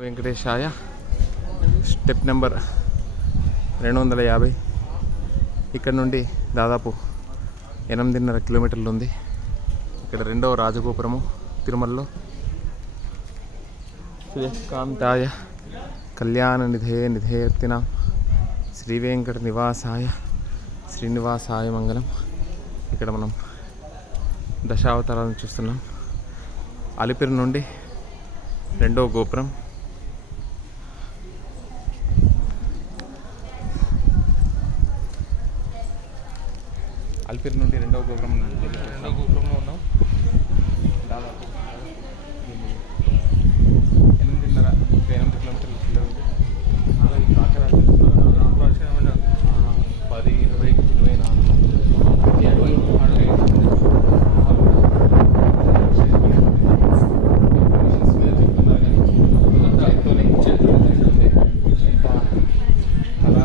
వెంకటేశాయ. Step number 250. ఇక్కడ నుండి దాదాపు 8.5 కిలోమీటర్లు ఉంది. ఇక్కడ రెండవ రాజగోపురము తిరుమలలో. శ్రీకాంతాయ కళ్యాణ నిధేయర్తినాం శ్రీ వెంకట నివాసాయ శ్రీనివాసాయ మంగళం. ఇక్కడ మనం దశావతారాలను చూస్తున్నాం. అలిపిరి నుండి రెండవ గోపురం. అలిపిరి నుండి రెండవ గోపురంలో ఉన్నాం. దాదాపు 8.5 కిలోమీటర్ల కిలో ఉంది. 10, 20, 24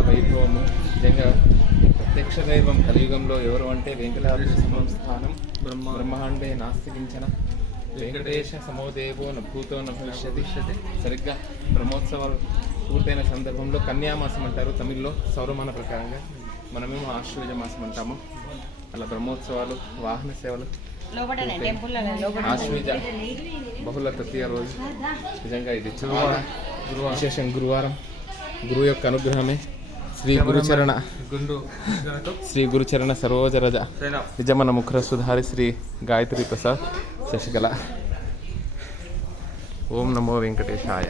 వైభవము నిజంగా. ప్రత్యక్ష దైవం కలియుగంలో ఎవరు అంటే వెంకటాద్రి సంస్థానం బ్రహ్మాండే నాస్తికించిన వెంకటేశ సమోదేవో న భూతో న భవిష్యతి. సరిగ్గా బ్రహ్మోత్సవాలు పూర్తయిన సందర్భంలో కన్యామాసం అంటారు తమిళ్లో, సౌరమాన ప్రకారంగా. మనమేమో ఆశ్వయుజ మాసం అంటాము. అలా బ్రహ్మోత్సవాలు, వాహన సేవలు, ఆశ్వయుజ బహుళ తృతీయ రోజు. నిజంగా ఇది చాలా విశేషం. గురువారం గురువు యొక్క అనుగ్రహమే. శ్రీ గురుచరణ సరోజరజ నిజమన ముఖర సుధారి శ్రీ గాయత్రి ప్రసాద్ శశికళ. ఓం నమో వెంకటేశాయ.